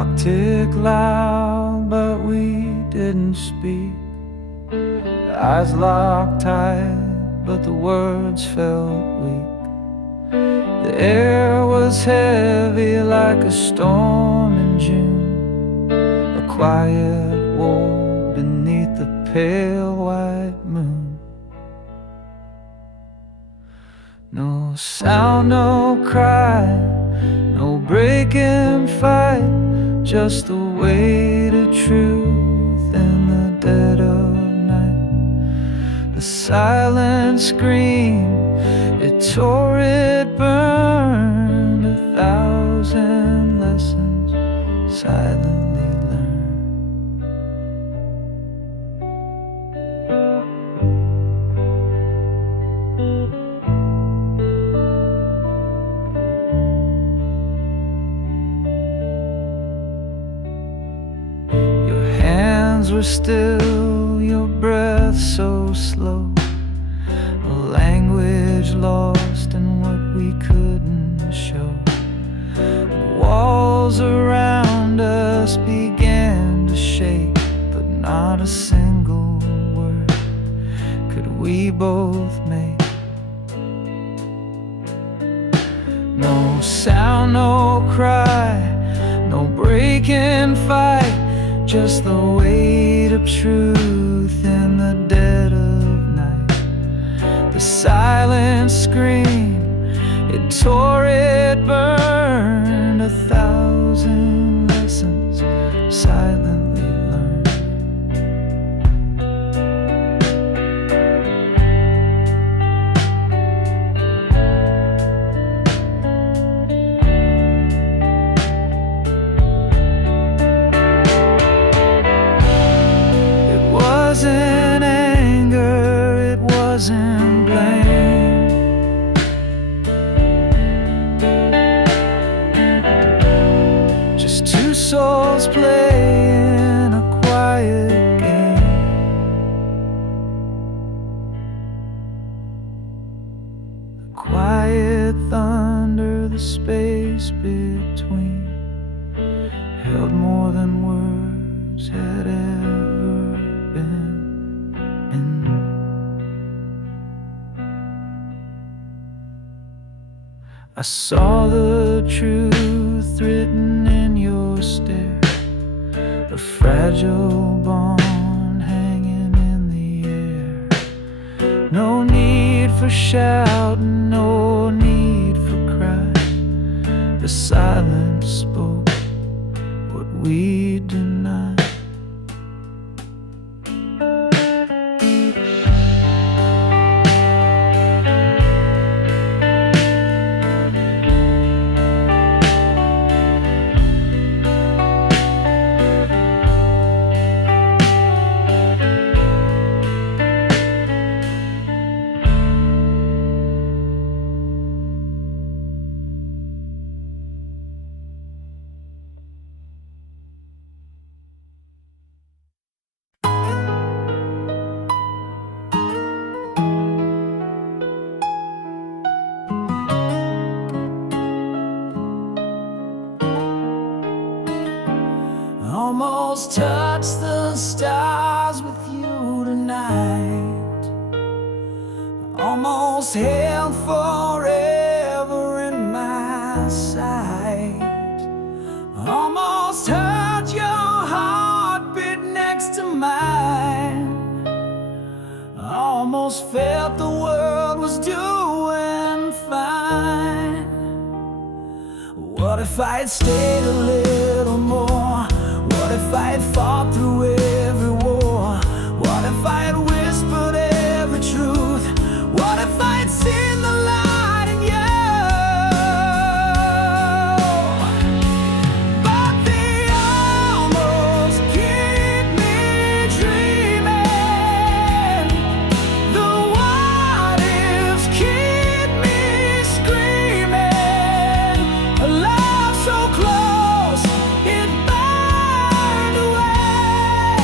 clock ticked loud, but we didn't speak. Eyes locked tight, but the words felt weak. The air was heavy like a storm in June, a quiet war beneath the pale white moon. No sound, no cry, no breaking fight, just the weight of truth in the dead of night. The silent scream, it tore, it burned, 1,000 lessons silently learned. Your hands were still, your breath so slow, a language lost in what we couldn't show. The walls around us began to shake, but not a single word could we both make. No sound, no cry, no breaking fight, just the weight of truth in the dead of night. The silent scream, it tore, it burned, 1,000 lessons silently learned. It wasn't anger, it wasn't blame. Just two souls playing a quiet game. The quiet thunder, the space between, held more than words had ever been. I saw the truth written in your stare, a fragile bond hanging in the air. No need for shouting, no need for crying. The silence spoke what we denied. Almost touch the stars with you tonight, almost held forever in my sight, almost heard your heartbeat next to mine, almost felt the world was doing fine. What if I had stayed a little more? What if I had fought through every war? What if I had whispered every truth? What if I had seen the light in you? But they almost keep me dreaming. The what ifs keep me screaming. A love so close, it burned away.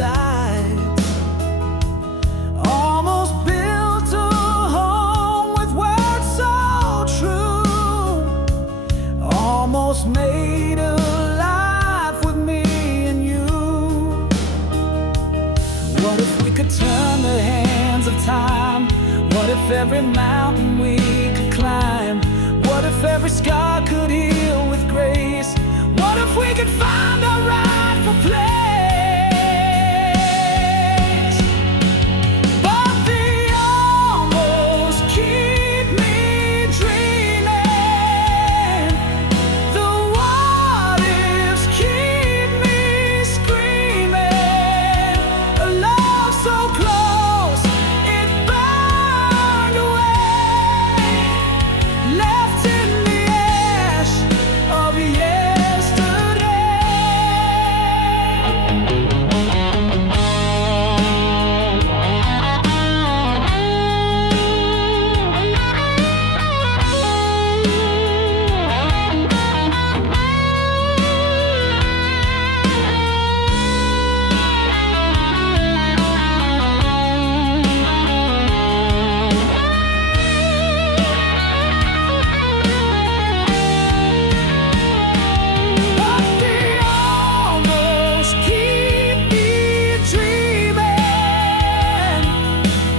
sides. Almost built a home with words so true. Almost made a life with me and you. What if we could turn the hands of time? What if every mountain we could climb? What if every scar could heal with grace? What if we could find our rightful place? But the almost keep me dreaming. The what ifs keep me screaming. A love so close it burned away, left in the ash of yesterday. But they almost keep me dreaming.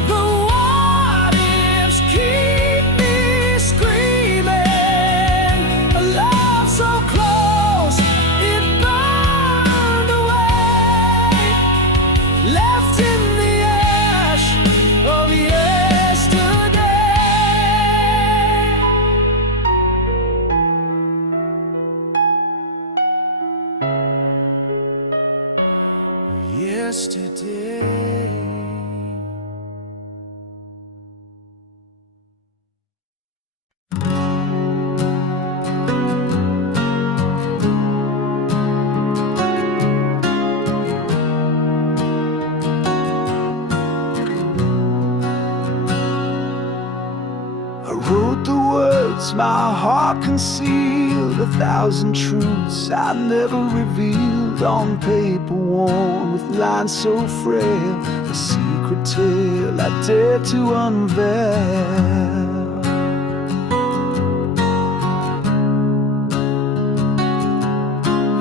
The what ifs keep me screaming. A love so close it burned away, left in the ash of yesterday. Yesterday. I wrote the words my heart concealed, 1,000 truths I never revealed, on paper worn with lines so frail, a secret tale I dared to unveil.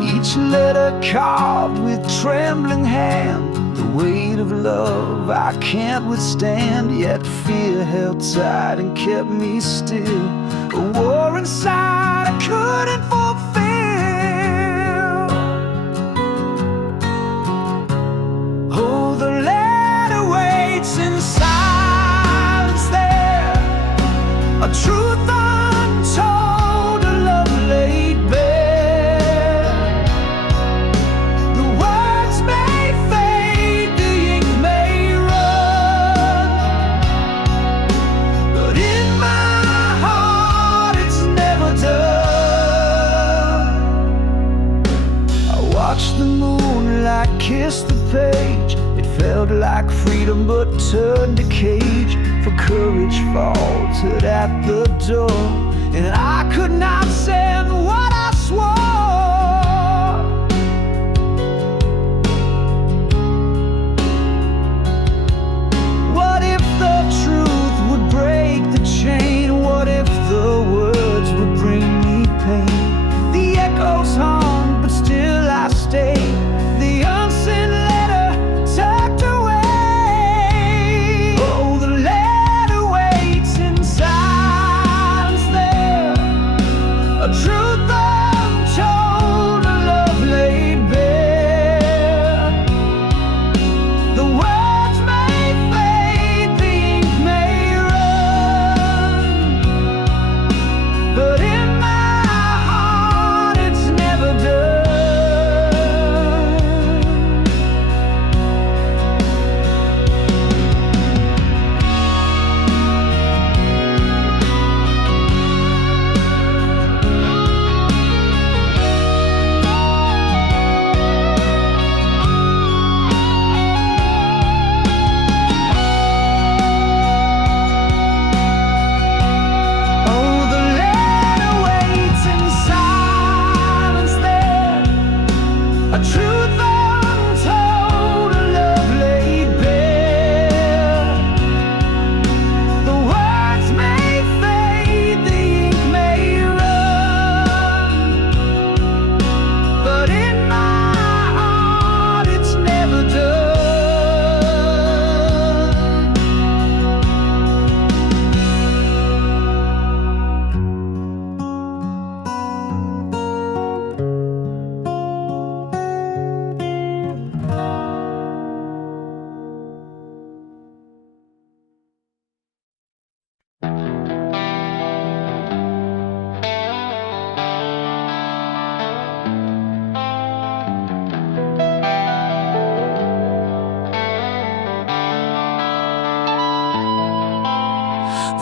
Each letter carved with trembling hand, the weight of love I can't withstand, yet fear held tight and kept me still. A war inside I couldn't fulfill. Oh, the letter waits in silence there, a truth untold, a love laid bare. The words may fade, the ink may run, but in my heart it's never done. I watched the moonlight kiss the page. It felt like freedom but turned to cage, for courage faltered at the door, and I could not send what I swore. What if the truth would break the chain? What if the words would bring me pain? The echoes hung, but still I stayed, the unsent letter tucked away. Oh, the letter waits in silence there, a truth untold.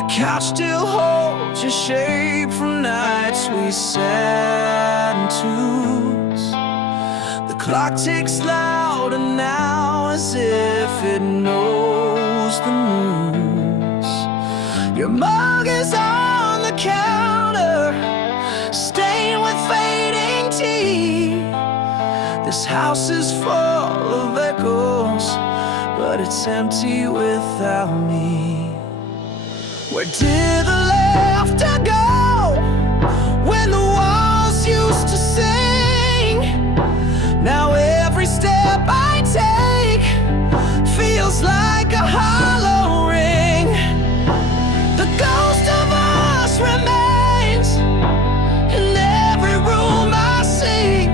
couch still holds your shape from nights we sat in twos. The clock ticks louder now as if it knows the news. Your mug is on the counter, stained with fading tea. This house is full of echoes, but it's empty without me. Where did the laughter go when the walls used to sing? Now every step I take feels like a hollow ring. The ghost of us remains in every room I see.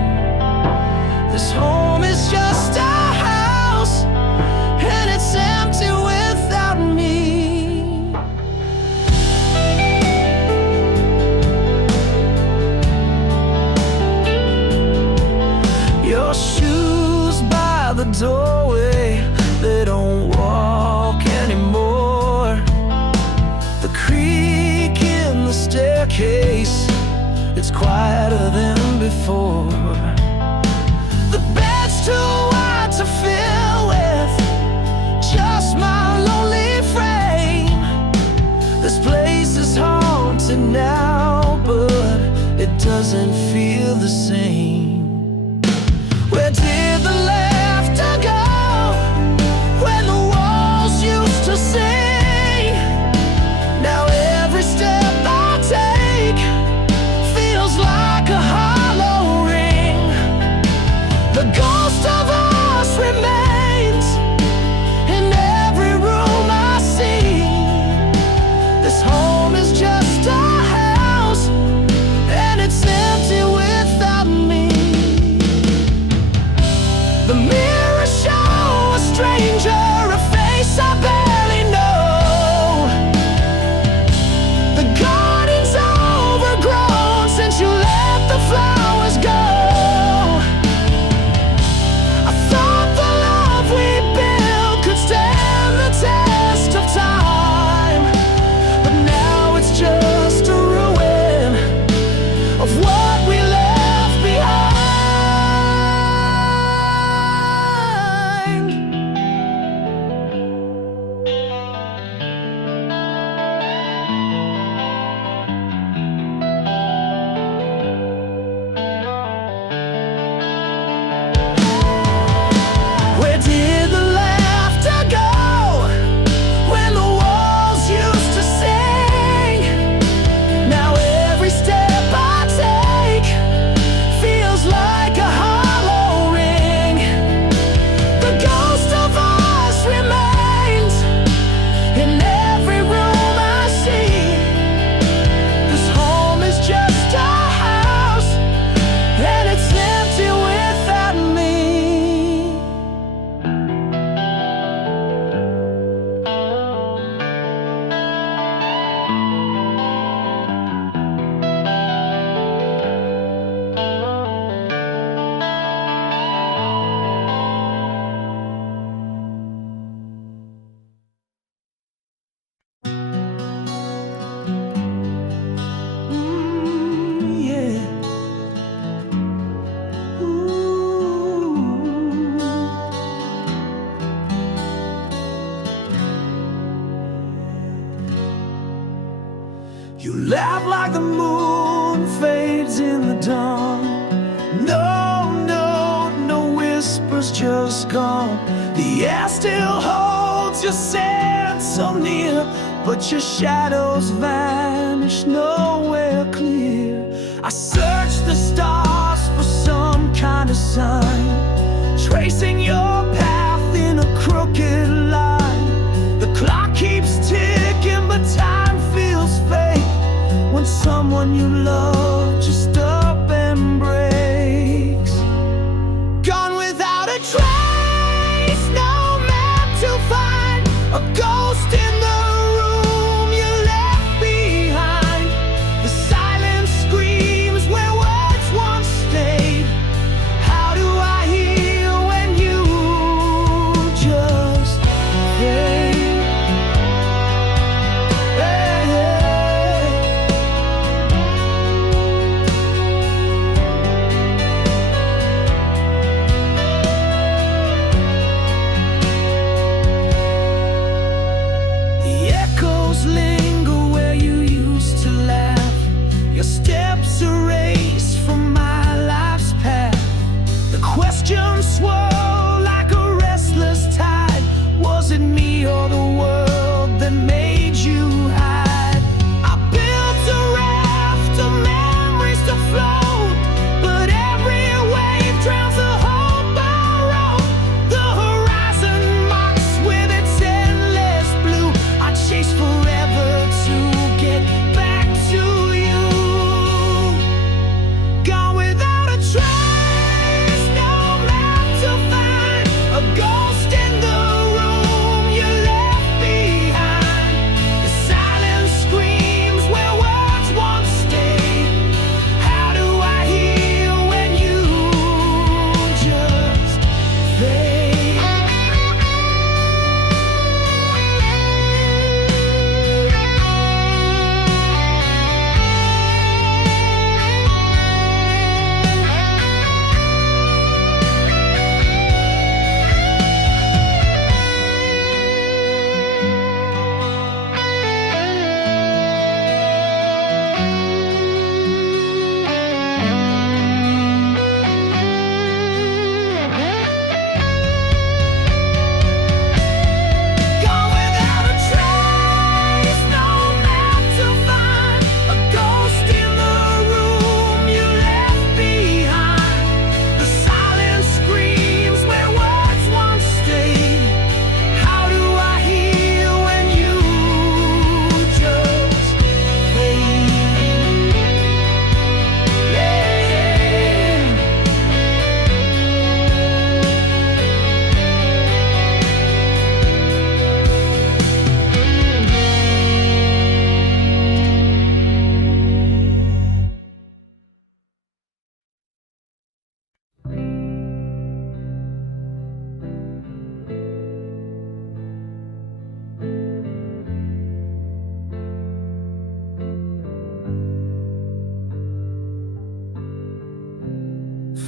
This home is just a house, and it's empty without me. Your shoes by the doorway, they don't walk anymore. The creak in the staircase, it's quieter than before. The bed's too wide to fill with just my lonely frame. This place is haunted now, but it doesn't feel the same. Where did the laughter go when the walls used to sing? Now every step I take feels like a hollow ring. The ghost of us remains in every room I see. This home is just a house, and it's empty without me. The mirror shows a stranger, a face I barely know. The garden's overgrown since you let the flowers go. I thought the love we built could stand the test of time, but now it's just a ruin of what we left behind. Where did the laughter go when the walls used to sing? Now every step I take feels like a hollow ring. The ghost of us remains in every room I see. This home is just a house, and it's empty without me. Yeah. Ooh. You laugh like the moon fades in the dawn. No whispers, just gone. The air still holds your scent so near, but your shadows vanish nowhere clear. I search the stars for some kind of sign, tracing your path in a crooked line. The clock keeps ticking, but time feels fake when someone you love just up and breaks. Gone without a trace, no map to find, a ghost in the room you left behind. The silence screams where words once stayed. How do I heal when you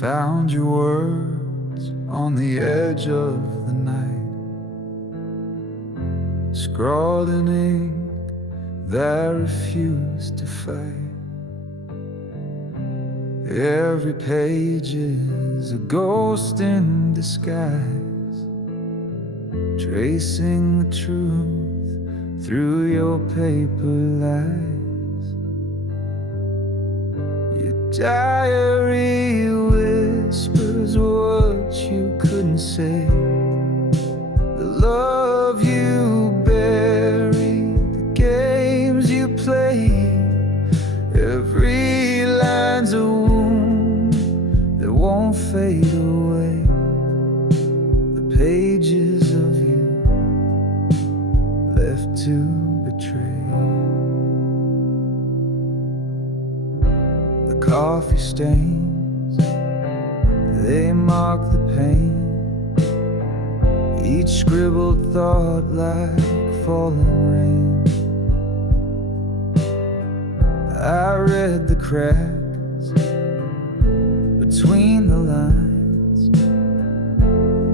Found your words on the edge of the night, scrawled in ink that refused to fade. Every page is a ghost in disguise, tracing the truth through your paper lies. Your diary whispers what you couldn't say, the love you buried, the games you played. Every line's a wound that won't fade away, the pages of you left to betray. The coffee stains, they mark the pain, each scribbled thought like falling rain. I read the cracks between the lines,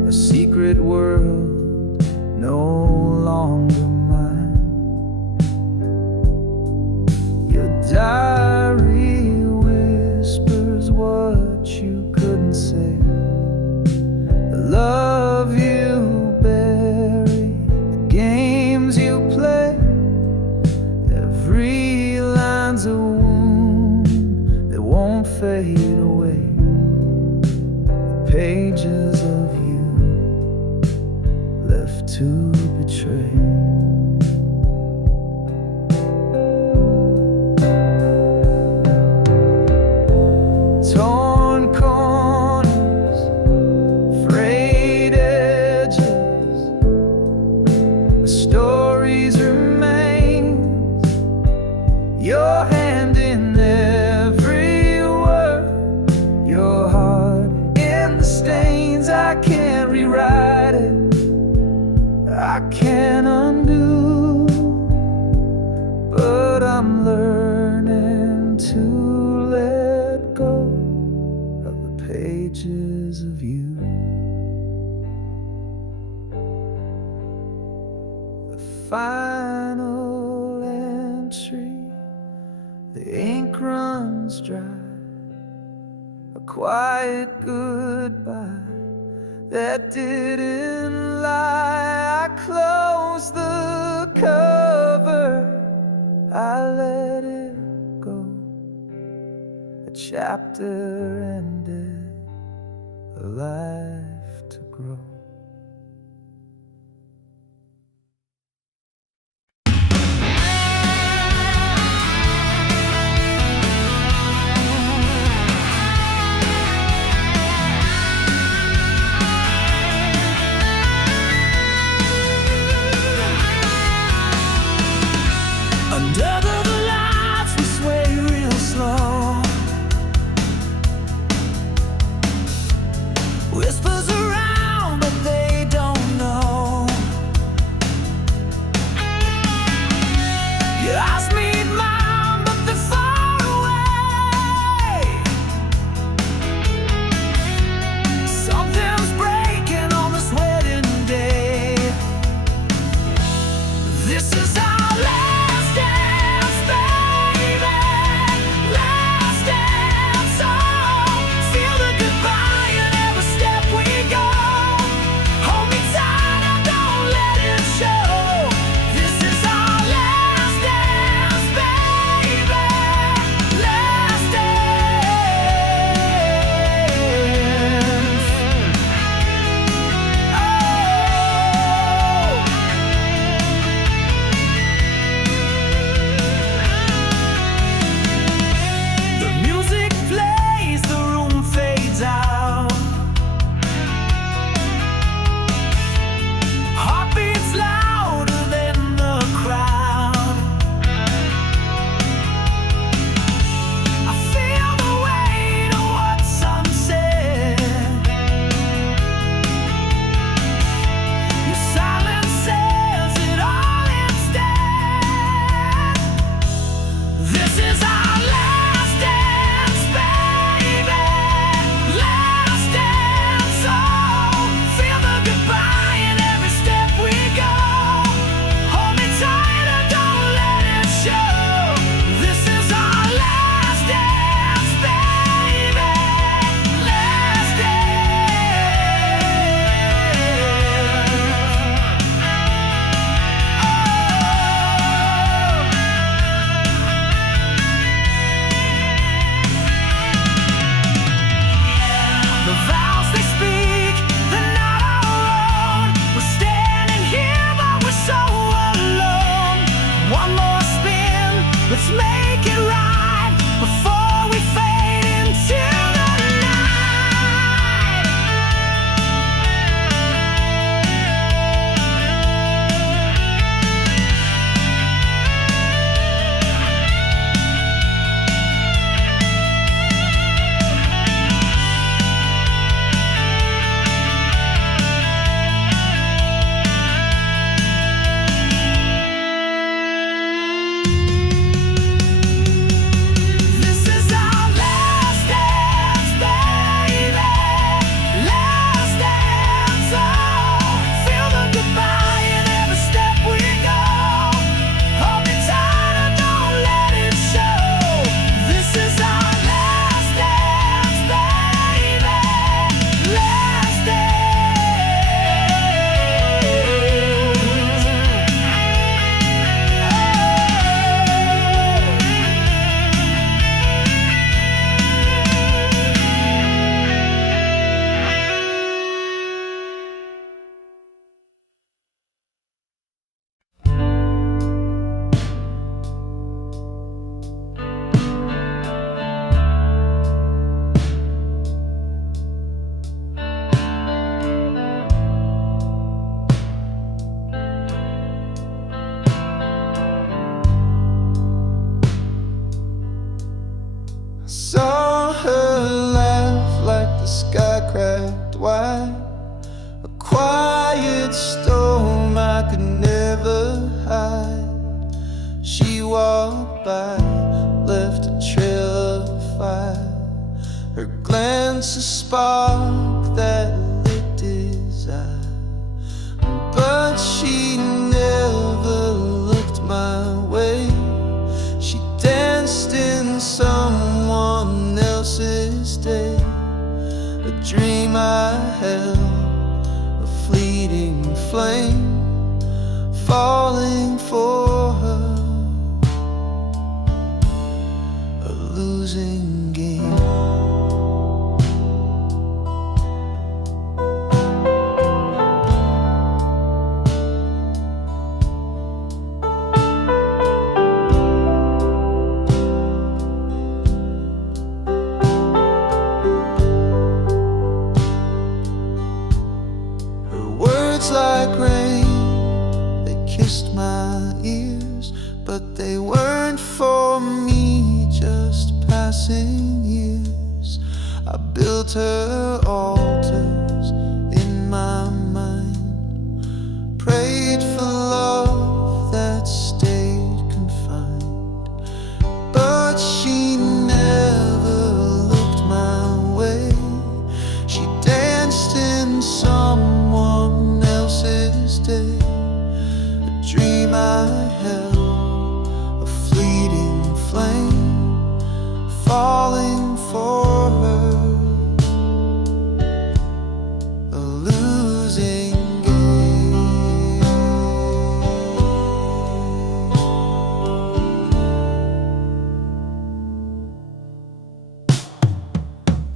a secret world no longer mine. Your diary whispers what you couldn't say, the love you buried, the games you play. Every line's a wound that won't fade away, the pages of you left to betray. Torn corners, frayed edges, the stories remain, your hand in every word, your heart in the stains. I can't rewrite it, I can't undo, but I'm learning to let go of the pages of you. The final entry, the ink runs dry, a quiet goodbye that didn't lie. I closed the cover, I let it go, a chapter ended, a life to grow. Under the lights we sway real slow, whispers around but by, left a trail of fire. Her glance a spark that lit desire, but she never looked my way. She danced in someone else's day, a dream I held, a fleeting flame, falling for her, a losing game. Like rain, they kissed my ears, but they weren't for me, just passing years. I built her altars in my mind, prayed for love that stayed confined, but she never looked my way. She danced in someone else's day, a dream I held, a fleeting flame, falling for her, a losing game.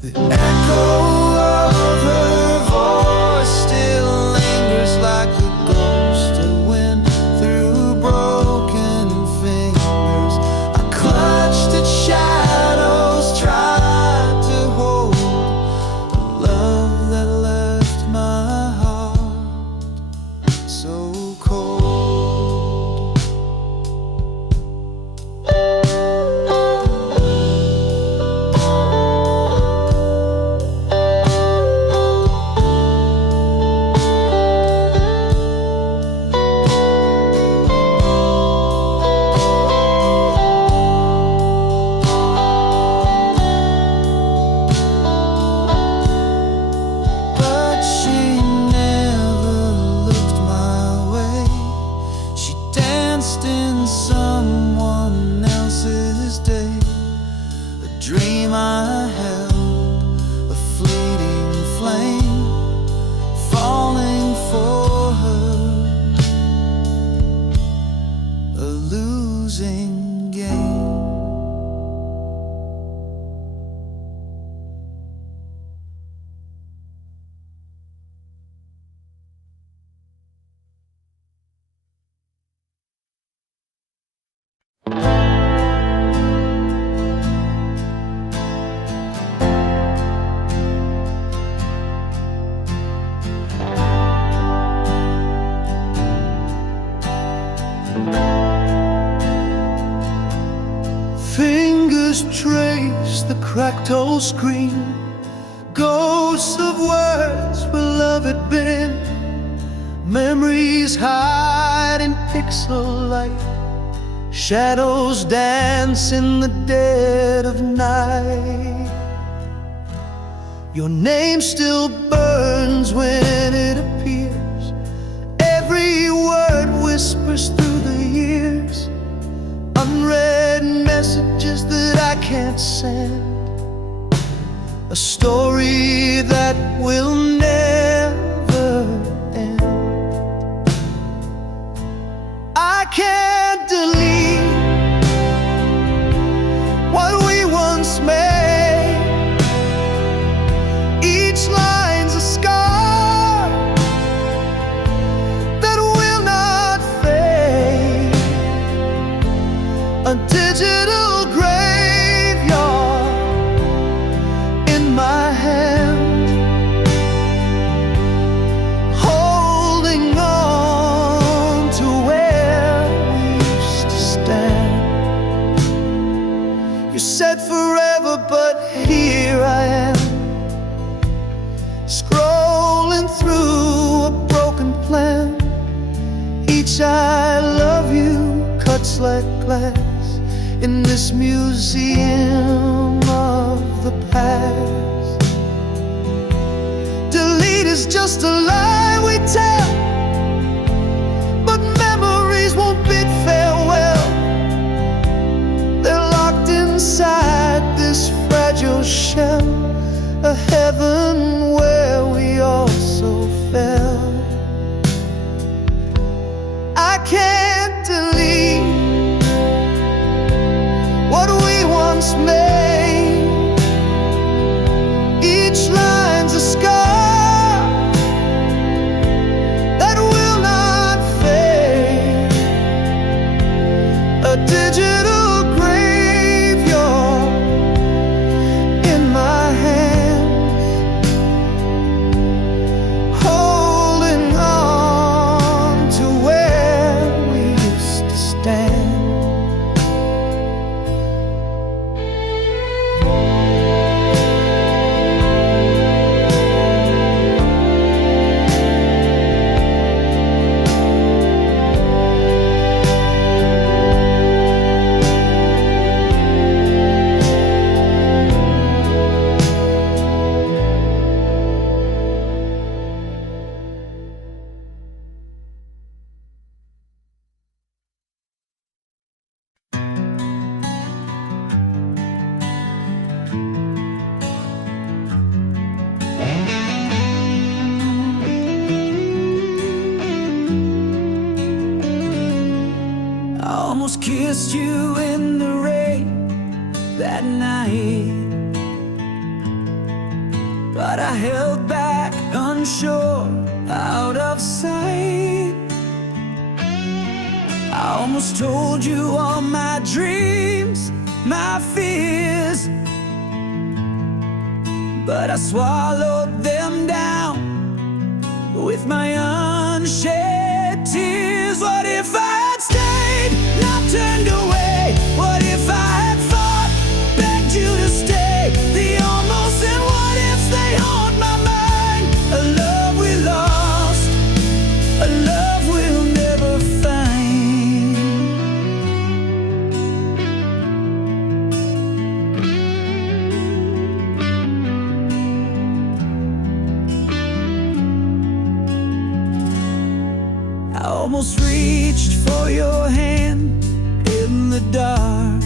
The echo of her voice still like a ghost of wind through broken fingers. I clutched at shadows, tried to hold a love that left my heart so cold. In someone else's day, a dream I held, a fleeting flame, falling for her, a losing game. Fingers trace the cracked old screen, ghosts of words where love had been, memories hide in pixel light, shadows dance in the dead of night. Your name still burns when it appears, every word whispers through the years, unread messages that I can't send, a story that will never end. I can't delete what we once made, each line's a scar that will not fade, a digital graveyard in my hand, holding on to where we used to stand. You said forever, but here I am, scrolling through a broken plan. Each I love you cuts like glass, in this museum of the past. Delete is just a lie we tell, but memories won't bid farewell. They're locked inside this fragile shell, a heaven where we also fell. I can't delete what we once made. Each line's a scar that will not fade, a digital graveyard in my hands, holding on to where we used to stand. I almost kissed you in the rain that night, but I held back, unsure, out of sight. I almost told you all my dreams, my fears, but I swallowed them down with my unshed tears. What if I had stayed, not turned away? What if I had fought, begged you to stay? The almost and what ifs, they haunt my mind. A love we lost, a love we'll never find. I almost reached for your hand in the dark,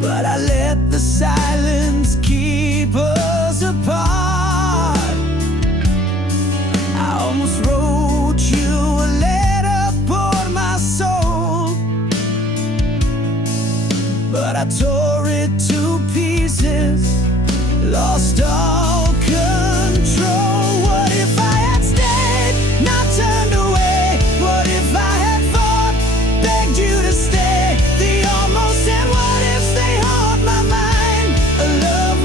but I let the silence keep us apart. I almost wrote you a letter, poured my soul, but I tore it to pieces, lost all control. What if I had stayed, not turned away? What if I had fought, begged you to stay? The almost and what ifs, they haunt my mind. A love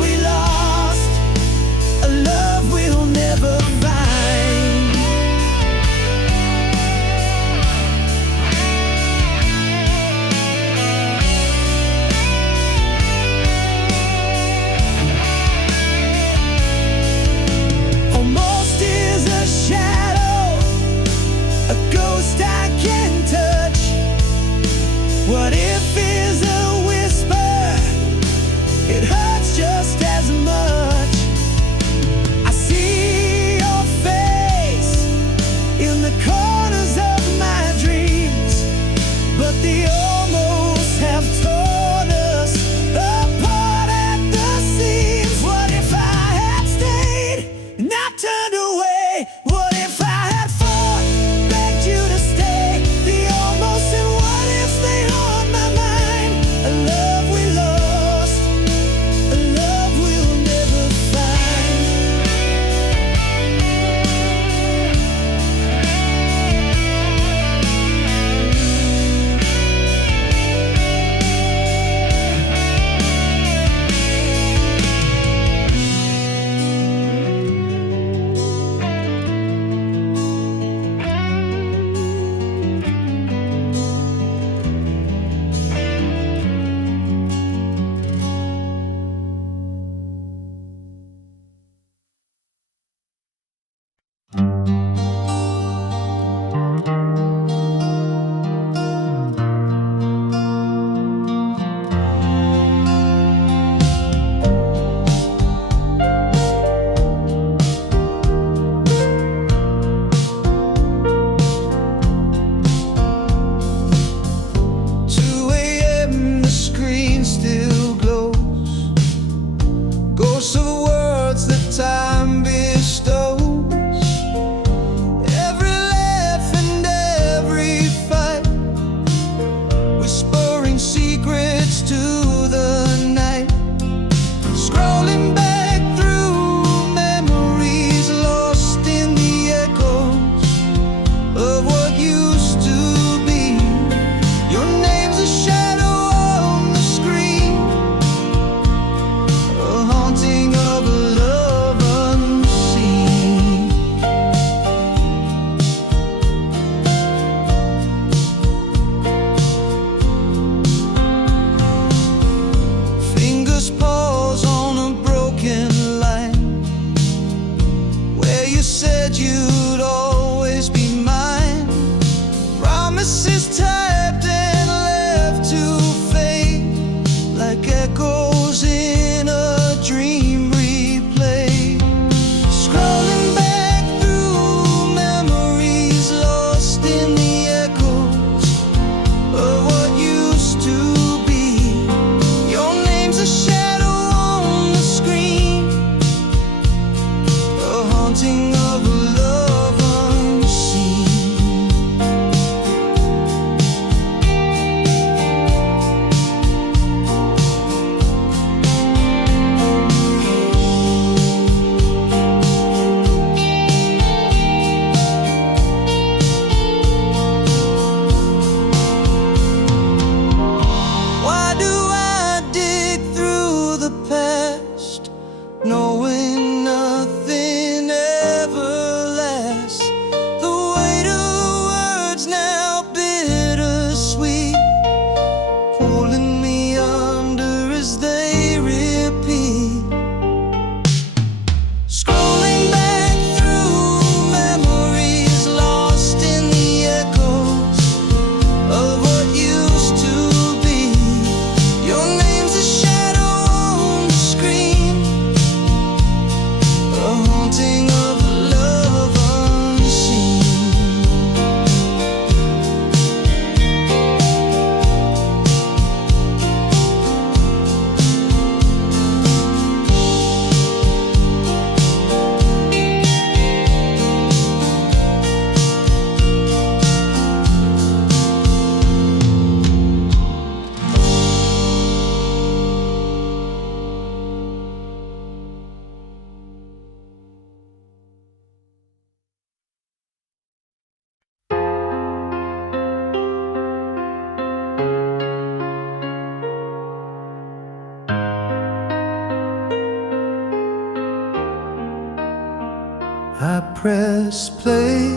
press play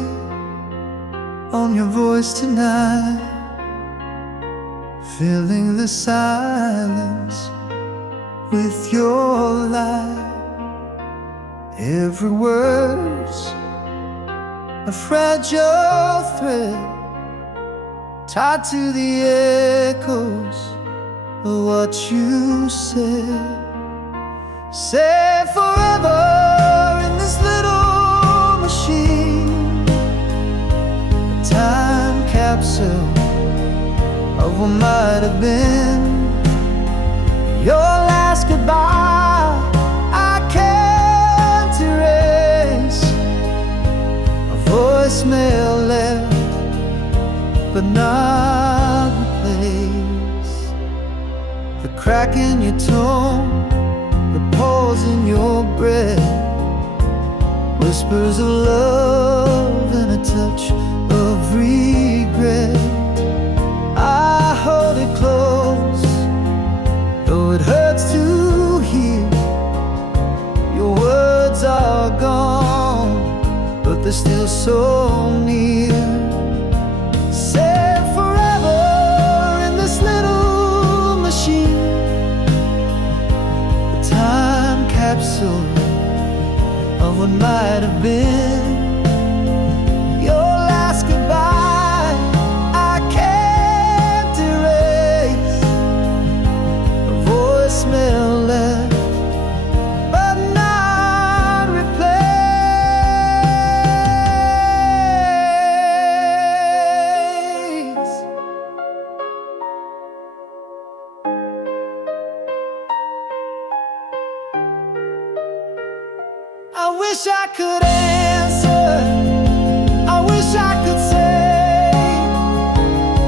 on your voice tonight, filling the silence with your light. Every word's a fragile thread tied to the echoes of what you said. Say forever in this little machine, a time capsule of what might have been. Your last goodbye I can't erase, a voicemail left but not replaced. The crack in your tone, the pause in your breath, whispers of love and a touch of regret. I hold it close, though it hurts to hear. Your words are gone, but they're still so near. Say forever in this little machine, a time capsule of what might have been. Your last goodbye I can't erase, a voicemail left but not replaced. I wish I could answer, I wish I could say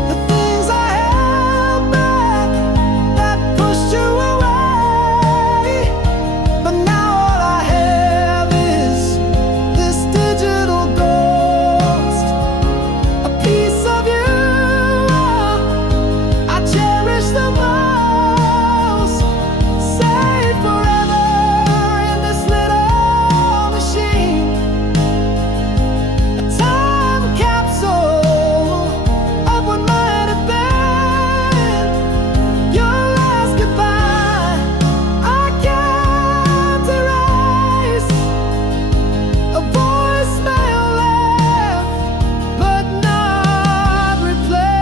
the things I held back that pushed you away. But now all I have is this digital ghost, a piece of you I cherish the most. Say forever in this little machine, a time capsule of what might have been. Your last goodbye I can't erase, a voicemail left but not replaced.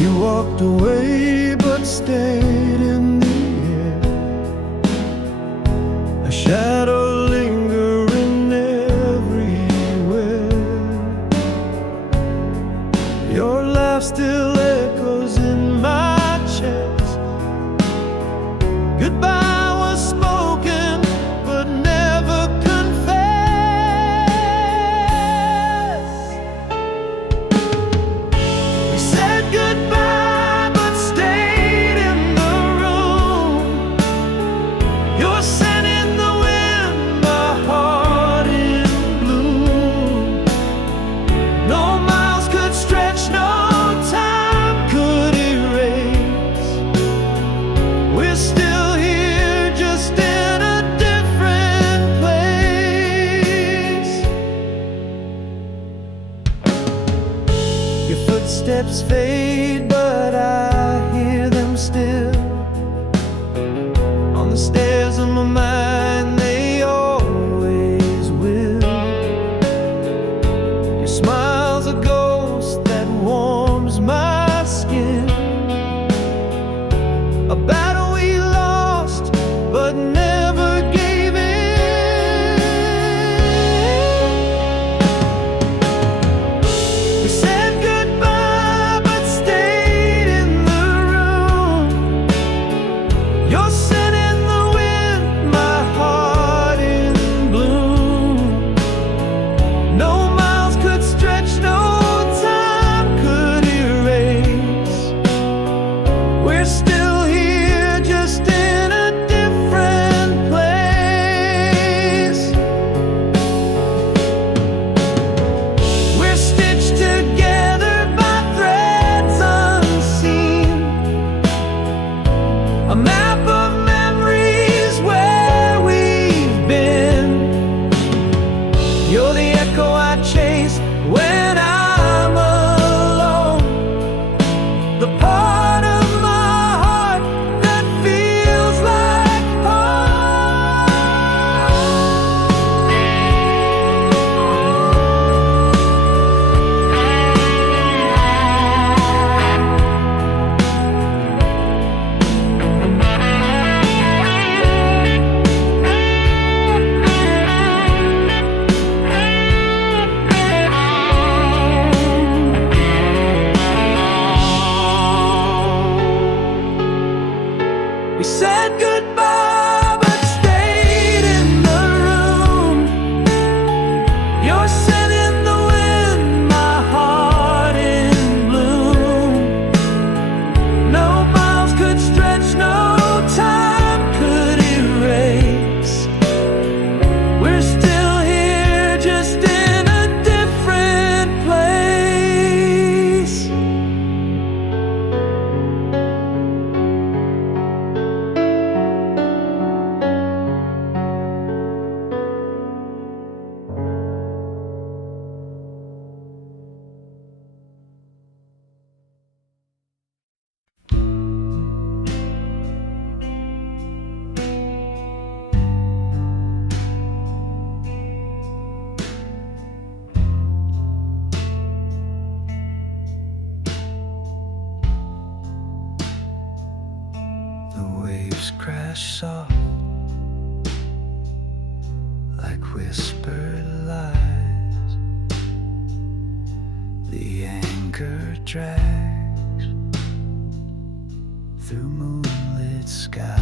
You walked away but stayed in the air, a shadow lingering everywhere. Your laugh still echoes in my chest. Goodbye was spoken but never confessed. We said goodbye but stayed in the room. Your scent in the wind, my heart in bloom. No miles could stretch, no time could erase. We're still here, just in a different place. Your footsteps fade, but I hear them still on the stairs of my mind. They always will. Your smile's a ghost that warms my skin, a battle we lost but never gave crash soft, like whispered lies. The anchor drags through moonlit skies.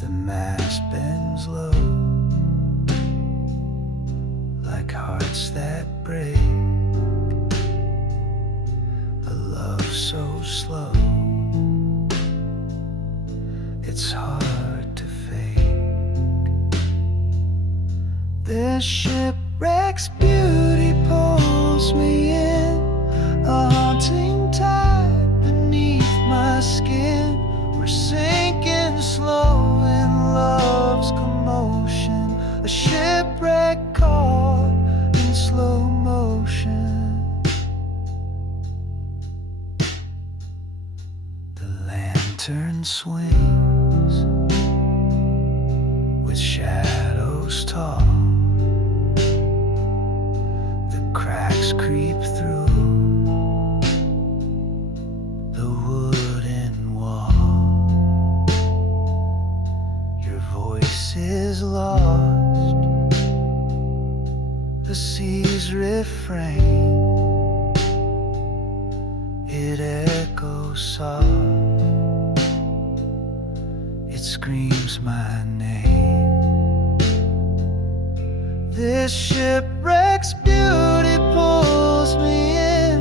The mast bends low, like hearts that break. A love so slow, it's hard to fake. This shipwreck's beauty pulls me in, a haunting tide beneath my skin. We're sinking slow in love's commotion, a shipwreck caught in slow motion. The lantern swings with shadows tall. The cracks creep through the wooden wall. Your voice is lost, the sea's refrain. It echoes soft, it screams my name. This shipwreck's beauty pulls me in,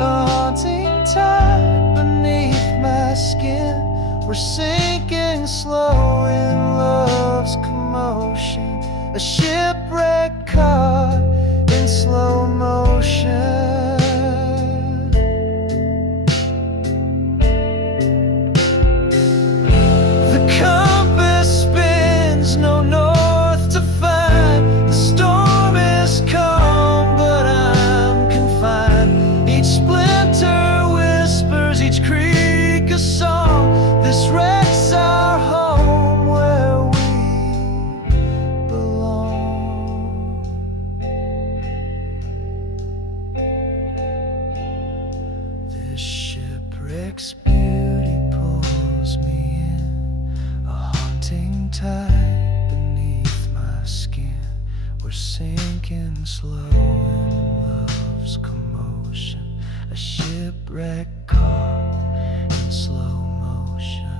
a haunting tide beneath my skin. We're sinking slow in love's commotion, a shipwreck caught in slow motion. Beauty pulls me in, a haunting tide beneath my skin. We're sinking slow in love's commotion, a shipwreck caught in slow motion.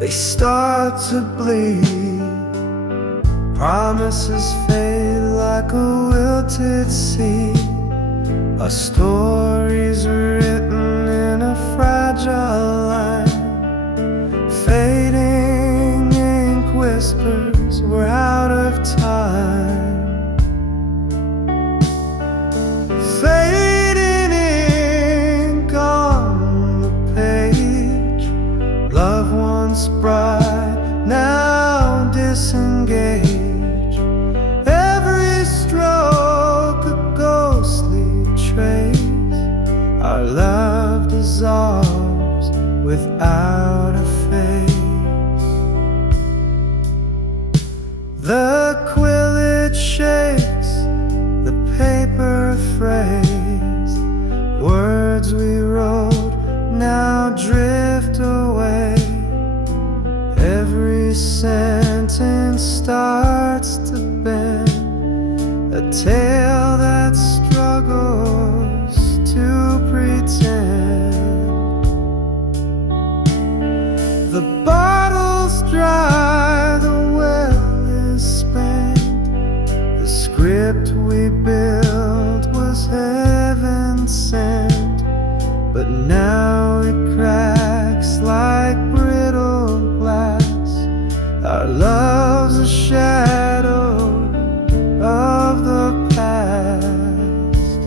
They start to bleed, promises fade like a wilted seed. Our stories written in a fragile line. Fading ink whispers we're out of time. Fading ink on the page, love once bright, now disengaged. Every stroke a ghostly trace. Our love dissolves without a face. The quill shakes, the paper phrase. Words we wrote now drift away. Every sentence starts to bend, a tale that struggles to pretend. The bottle's dry, the well is spent. The script we built was heaven sent, but now it cracks like brittle glass. Our love's a shadow of the past.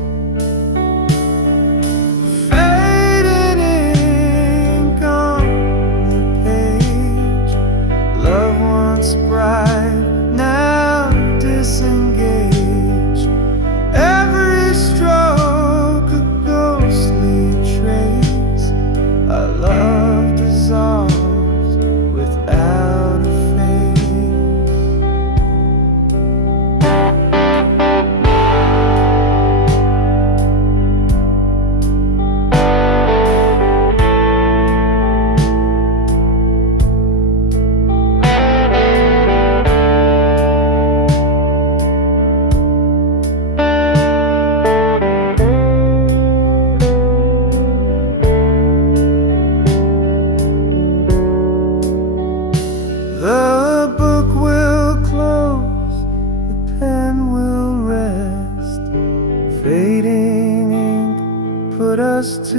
Fading ink put us to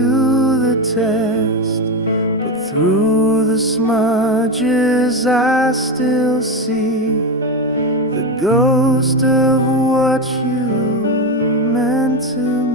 the test, but through the smudges I still see the ghost of what you meant to me.